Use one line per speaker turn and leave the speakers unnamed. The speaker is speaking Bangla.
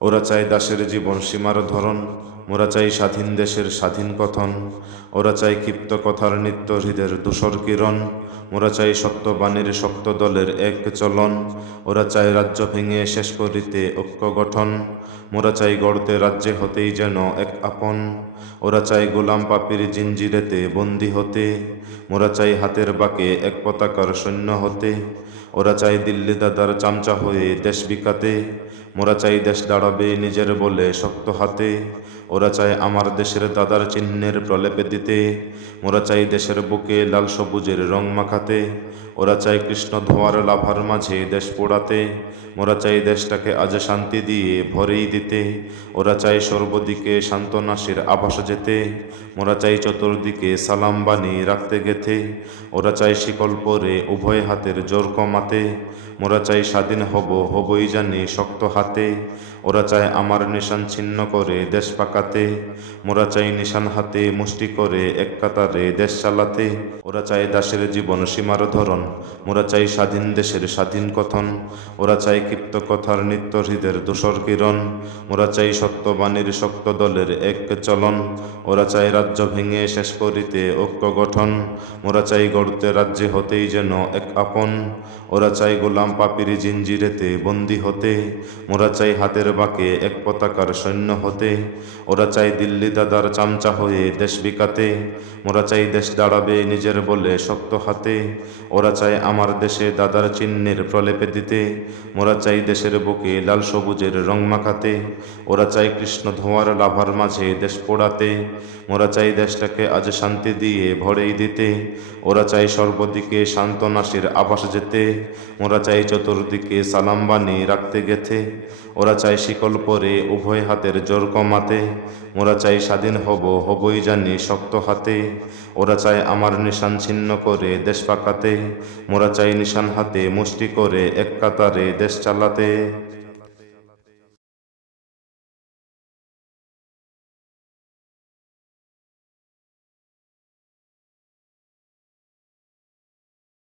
ওরা চায় দাসের জীবন সীমার ধরন। ওরা চাই স্বাধীন দেশের স্বাধীন কথন, ওরা চাই ক্ষিপ্ত কথার নিত্য হৃদের দূষর কিরণ, ওরা চাই সত্যবাণীর শক্ত দলের এক চলন, ওরা চায় রাজ্য ভেঙে শেষ করিতে ঐক্য গঠন মোরা চাই গড়তে রাজ্যে হতেই যেন এক আপন, ওরা চাই গোলাম পাপির জিঞ্জিরেতে বন্দি হতে মোরা চাই হাতের বাঁকে এক পতাকার সৈন্য হতে, ওরা চাই দিল্লি দাদার চামচা হয়ে দেশ বিকাতে মোরা চাই দেশ দাঁড়াবে নিজের বলে শক্ত হাতে ওরা চায় আমার দেশের দাদার চিহ্নের প্রলেপে দিতে। মোরা চাই দেশের বুকে লাল সবুজের রং মাখাতে। ওরা চায় কৃষ্ণ ধোয়ার লাভার মাঝে দেশ পোড়াতে। মোরা চাই দেশটাকে আজ শান্তি দিয়ে ভরেই দিতে। ওরা চাই সর্বদিকে শান্তনাশীর আভাস যেতে। মোরা চাই চতুর্দিকে সালাম বাণী রাখতে গেথে ওরা চাই শিকল পরে উভয় হাতের জোর কমাতে। মোরা চাই স্বাধীন হব, হবই জানি শক্ত হাতে। ওরা চায় আমার নিশান ছিন্ন করে দেশ পাকাতে। মোরা চাই নিশান হাতে মুষ্টি করে এক কাতারে দেশ চালাতে। ওরা চায় দাসের জীবন সীমার ধরন মোরা চাই স্বাধীন দেশের স্বাধীন কথন, ওরা চাই ক্ষিপ্ত কথার নিত্য হৃদের দূষর কিরণ ওরা চাই সত্যবাণীর শক্ত দলের এক চলন, ওরা চাই রাজ্য ভেঙে শেষ করিতে ঐক্য গঠন ওরা চাই গড়তে রাজ্যে হতেই যেন এক আপন, ওরা চাই গোলাম পাপির জিঞ্জিরেতে বন্দি হতে, মোরা চাই হাতের বাঁকে এক পতাকার সৈন্য হতে, ওরা চাই দিল্লি দাদার চামচা হয়ে দেশ বিকাতে, মোরা চাই দেশ দাঁড়াবে নিজের বলে শক্ত হাতে, ওরা চায় আমার দেশে দাদার চিহ্নের প্রলেপে দিতে। মোরা চাই দেশের বুকে লাল সবুজের রং মাখাতে। ওরা চাই কৃষ্ণ ধোঁয়ার লাভার মাঝে দেশ পোড়াতে। মোরা চাই দেশটাকে আজ শান্তি দিয়ে ভরেই দিতে। ওরা চাই সর্বদিকে শান্তনাশীর আবাস যেতে। মোরা চাই চতুর্দিকে সালাম বাণী রাখতে গেথে। ওরা চাই শিকল পরে উভয় হাতের জোর কমাতে। মোরা চাই স্বাধীন হব, হবই জানি শক্ত হাতে। ওরা চায় আমার নিশান ছিন্ন করে দেশ পাকাতে। মোরা চাই নিশান হাতে মুষ্টি করে এক কাতারে দেশ চালাতে।